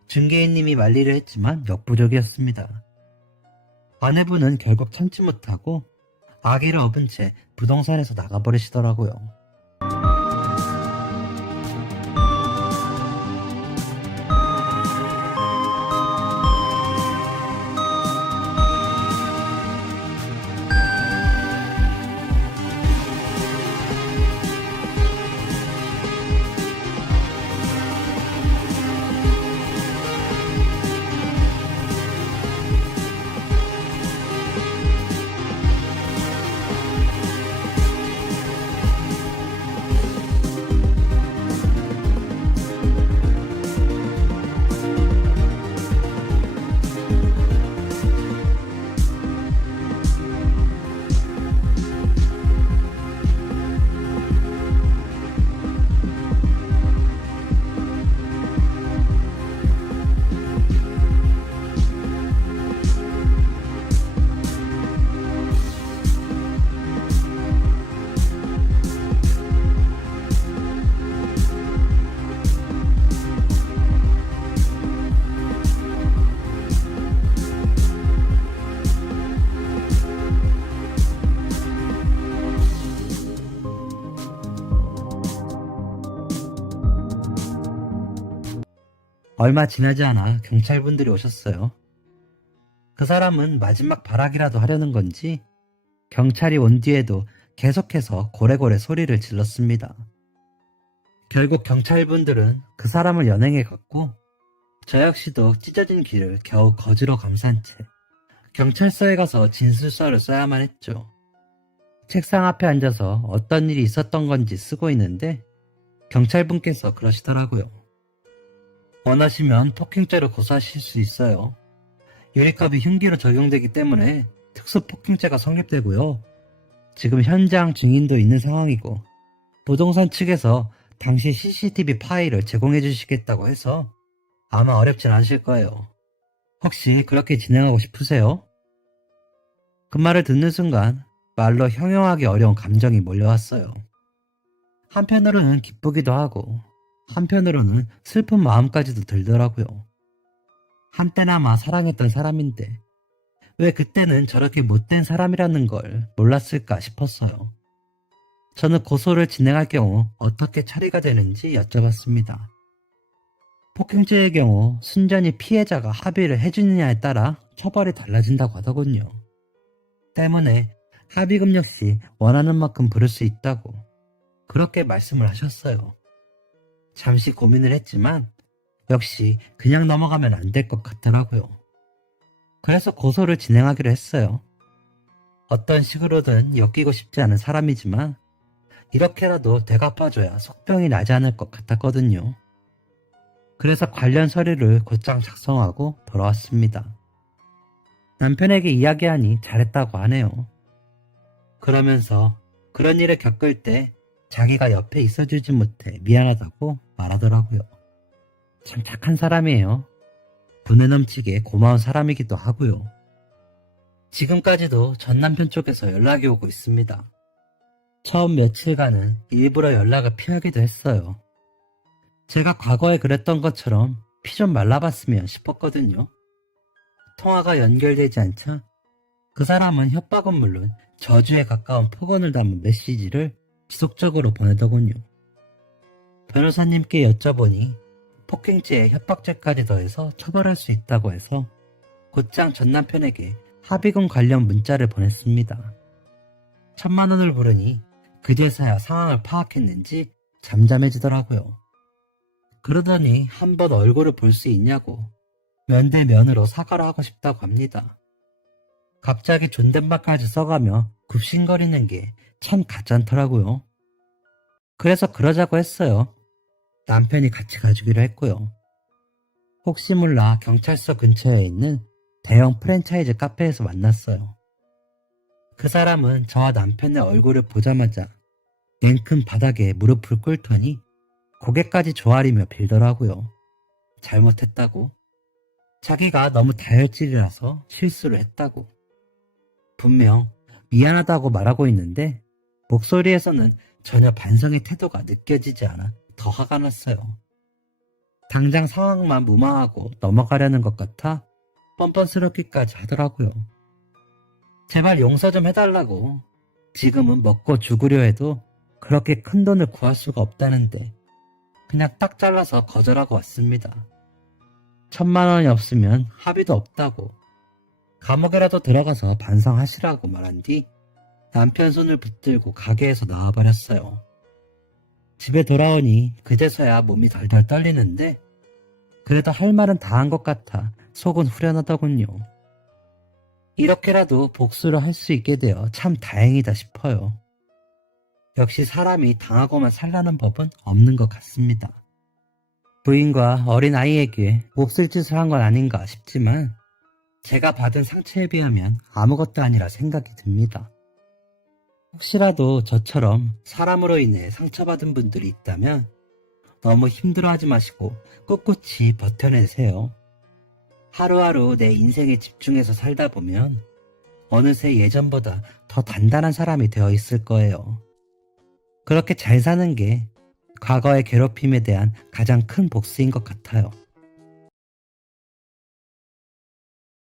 중개인님이 만리를 했지만 역부족이었습니다. 아내분은 결국 참지 못하고 아기를 업은 채 부동산에서 나가버리시더라고요. 얼마 지나지 않아 경찰분들이 오셨어요. 그 사람은 마지막 발악이라도 하려는 건지 경찰이 온 뒤에도 계속해서 고래고래 소리를 질렀습니다. 결국 경찰분들은 그 사람을 연행해 갔고 저 역시도 찢어진 귀를 겨우 거지로 감싼 채 경찰서에 가서 진술서를 써야만 했죠. 책상 앞에 앉아서 어떤 일이 있었던 건지 쓰고 있는데 경찰분께서 그러시더라고요. 원하시면 폭행죄로 고소하실 수 있어요. 유리컵이 흉기로 적용되기 때문에 특수폭행죄가 성립되고요. 지금 현장 증인도 있는 상황이고 부동산 측에서 당시 CCTV 파일을 제공해 주시겠다고 해서 아마 어렵진 않으실 거예요. 혹시 그렇게 진행하고 싶으세요? 그 말을 듣는 순간 말로 형용하기 어려운 감정이 몰려왔어요. 한편으로는 기쁘기도 하고 한편으로는 슬픈 마음까지도 들더라고요. 한때나마 사랑했던 사람인데 왜 그때는 저렇게 못된 사람이라는 걸 몰랐을까 싶었어요. 저는 고소를 진행할 경우 어떻게 처리가 되는지 여쭤봤습니다. 폭행죄의 경우 순전히 피해자가 합의를 해주느냐에 따라 처벌이 달라진다고 하더군요. 때문에 합의금 역시 원하는 만큼 부를 수 있다고 그렇게 말씀을 하셨어요. 잠시 고민을 했지만 역시 그냥 넘어가면 안 될 것 같더라고요. 그래서 고소를 진행하기로 했어요. 어떤 식으로든 엮이고 싶지 않은 사람이지만 이렇게라도 되갚아줘야 속병이 나지 않을 것 같았거든요. 그래서 관련 서류를 곧장 작성하고 돌아왔습니다. 남편에게 이야기하니 잘했다고 하네요. 그러면서 그런 일을 겪을 때 자기가 옆에 있어주지 못해 미안하다고 말하더라고요. 참 착한 사람이에요. 분에 넘치게 고마운 사람이기도 하고요. 지금까지도 전 남편 쪽에서 연락이 오고 있습니다. 처음 며칠간은 일부러 연락을 피하기도 했어요. 제가 과거에 그랬던 것처럼 피 좀 말라봤으면 싶었거든요. 통화가 연결되지 않자 그 사람은 협박은 물론 저주에 가까운 폭언을 담은 메시지를 지속적으로 보내더군요. 변호사님께 여쭤보니 폭행죄에 협박죄까지 더해서 처벌할 수 있다고 해서 곧장 전 남편에게 합의금 관련 문자를 보냈습니다. 1,000만 원을 부르니 그제서야 상황을 파악했는지 잠잠해지더라고요. 그러더니 한번 얼굴을 볼 수 있냐고 면대면으로 사과를 하고 싶다고 합니다. 갑자기 존댓말까지 써가며 굽신거리는 게 참 가짠더라고요. 그래서 그러자고 했어요. 남편이 같이 가주기로 했고요. 혹시 몰라 경찰서 근처에 있는 대형 프랜차이즈 카페에서 만났어요. 그 사람은 저와 남편의 얼굴을 보자마자 냉큼 바닥에 무릎을 꿇더니 고개까지 조아리며 빌더라고요. 잘못했다고. 자기가 너무 다혈질이라서 실수를 했다고. 분명 미안하다고 말하고 있는데 목소리에서는 전혀 반성의 태도가 느껴지지 않아 더 화가 났어요. 당장 상황만 무마하고 넘어가려는 것 같아 뻔뻔스럽기까지 하더라고요. 제발 용서 좀 해달라고. 지금은 먹고 죽으려 해도 그렇게 큰 돈을 구할 수가 없다는데 그냥 딱 잘라서 거절하고 왔습니다. 1,000만 원이 없으면 합의도 없다고. 감옥에라도 들어가서 반성하시라고 말한 뒤 남편 손을 붙들고 가게에서 나와버렸어요. 집에 돌아오니 그제서야 몸이 덜덜 떨리는데 그래도 할 말은 다 한 것 같아 속은 후련하더군요. 이렇게라도 복수를 할 수 있게 되어 참 다행이다 싶어요. 역시 사람이 당하고만 살라는 법은 없는 것 같습니다. 부인과 어린 아이에게 몹쓸 짓을 한 건 아닌가 싶지만 제가 받은 상처에 비하면 아무것도 아니라 생각이 듭니다. 혹시라도 저처럼 사람으로 인해 상처받은 분들이 있다면 너무 힘들어하지 마시고 꿋꿋이 버텨내세요. 하루하루 내 인생에 집중해서 살다 보면 어느새 예전보다 더 단단한 사람이 되어 있을 거예요. 그렇게 잘 사는 게 과거의 괴롭힘에 대한 가장 큰 복수인 것 같아요.